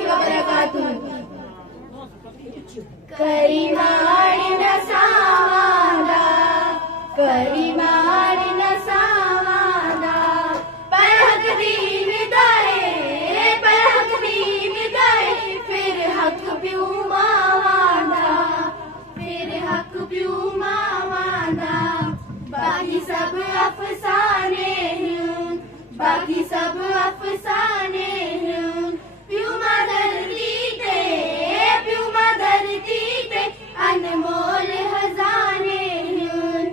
वबरकातुहू। करीमाणिन सावादा, करीमाणिन सावादा, परहक दीन दाए, परहक दीन दाए, फिर हक प्यू मावादा, फिर हक प्यू मावादा। बाकी सब अफसाने हैं, बाकी सब अफसाने हैं, प्यू मदरती ते, प्यू मदरती ते, अनमोल खजाने हैं,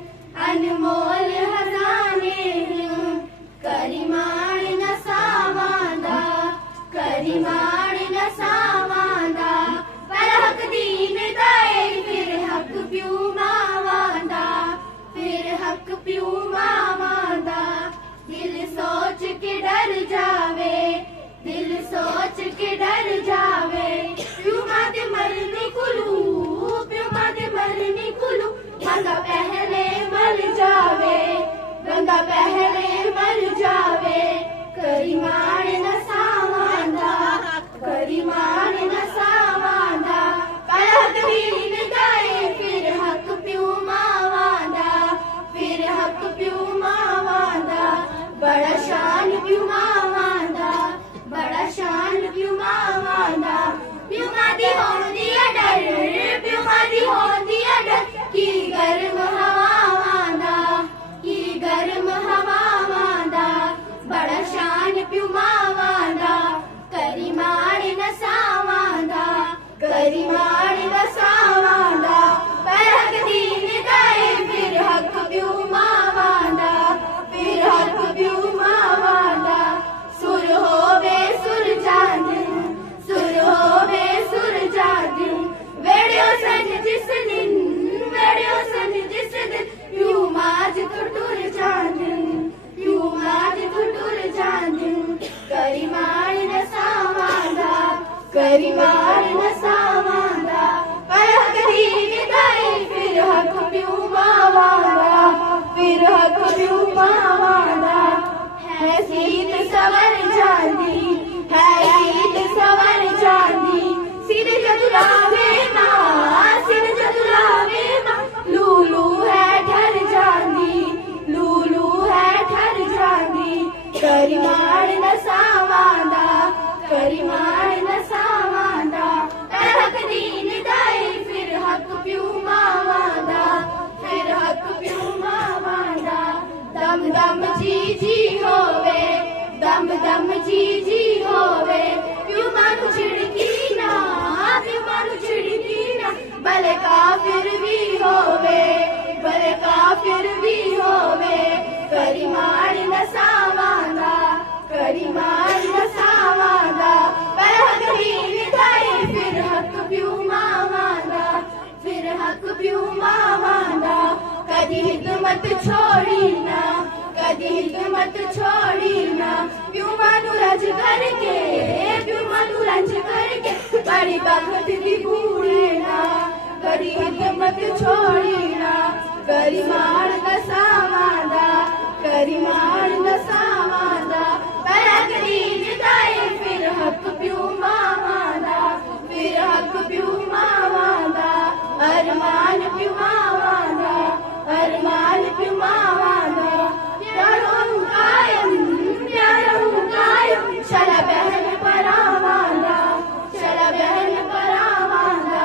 अनमोल खजाने हैं। करीमाणिन सावादा, करीमाणिन सावादा, परहक दीन दाए, फिर हक प्यू मावादा, फिर हक प्यू मावादा। दिल सोच के डर जावे, दिल सोच के डर जावे, प्यू मादे मरने कुलू, प्यू मादे मरने कुलू। बंदा पहले मर जावे, बंदा पहले मर जावे। करीमाणिन सावादा, करीमाणिन सावादा, परहक दीन दाए, फिर हक प्यू मावादा, फिर हक प्यू मावादा। बड़ा शान प्यू मावादा, बड़ा शान प्यू मावादा। प्यू मादी होंदी अडर, प्यू मादी होंदी अडर, की गर्म हवा वादा, की गर्म हवा वादा। बड़ा शान प्यू मावादा, करीमाणिन सावादा, करीमाणिन सावादा, परहक दीन दाए, फिर हक प्यू मावादा, फिर हक प्यू मावादा। सुर होवे सुर जादू, सुर होवे सुर जादू, वेड़ियो सन जिस दिन, वेड़ियो सन जिस दिन, प्यू माज टुर जादू, प्यू माज टुर जादू। करीमाणिन सावादा, करीमाणिन सावादा, परहक दीन दाए, फिर हक प्यू मावादा, फिर हक प्यू मावादा। है सीत सवर जांदी, है सीत सवर जांदी, सिर जदुलावे माँ, सिर जदुलावे माँ। लूलू है ठर जांदी, लूलू है ठर जांदी। करीमाणिन सावादा, करीमाणिन सावादा, परहक दीन दाए, फिर हक प्यू मावादा, फिर हक प्यू मावादा। दम दम जी जी होवे, दम दम जी जी होवे, प्यू मानु छिड़की ना, प्यू मानु छिड़की ना। भले काफिर भी होवे, भले काफिर भी होवे। करीमाणिन सावादा, करीमाणिन सावादा, परहक दीन दाए, फिर हक प्यू मावादा, फिर हक प्यू मावादा। कदी हिकमत छोड़ी ना, कदी हिकमत छोड़ी ना, प्यू मानु रज करके, प्यू मानु रज करके, बड़ी बखत दी बूढ़ी ना, कदी हिकमत छोड़ी ना। करीमाणिन सावादा, करीमाणिन सावादा, परहक दीन दाए, फिर हक प्यू मावादा, फिर हक प्यू मावादा। अरमान प्यू मावादा, अरमान प्यू मावादा। प्यारो कायम, प्यारो कायम, चला बहन परावादा, चला बहन परावादा।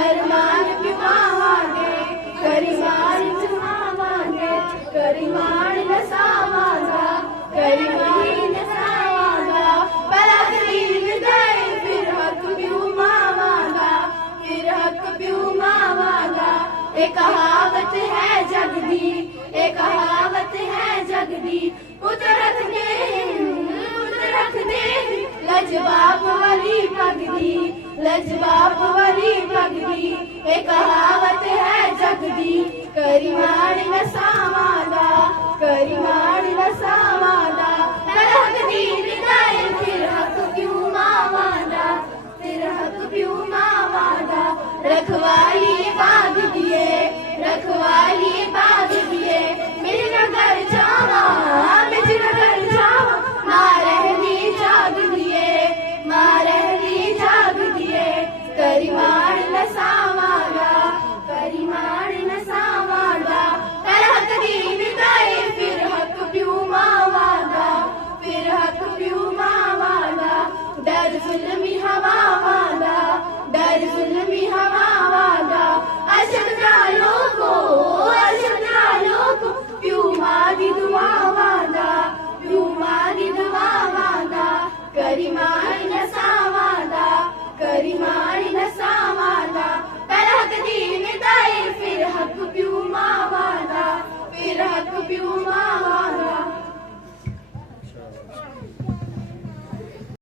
अरमान प्यू मावादे, करीमाणिन सावादे, करीमाणिन सावादा, करीमाणिन सावादा, परहक दीन दाए, फिर हक प्यू मावादा, फिर हक प्यू मावादा। एक कहावत है जगदी, एक कहावत है जगदी, पुत्र रख दे, पुत्र रख दे, लजवाब वाली पगड़ी, लजवाब वाली पगड़ी। एक कहावत है जगदी, करीमाणिन सावादा, करीमाणिन सावादा। परहक दीन दाए, फिर हक प्यू मावादा, फिर हक प्यू मावादा। रखवाली बाग दिए, रखवाली बाग दिए, मेरे नगर जावा, मेरे नगर जावा। माँ रहनी जाग दिए, माँ रहनी ਜ਼ੁਲਮੀ ਹਵਾਵਾਂ ਦਾ, ਡਰ ਜ਼ੁਲਮੀ ਹਵਾਵਾਂ ਦਾ, ਅਸ਼ਕ ਨਾਲ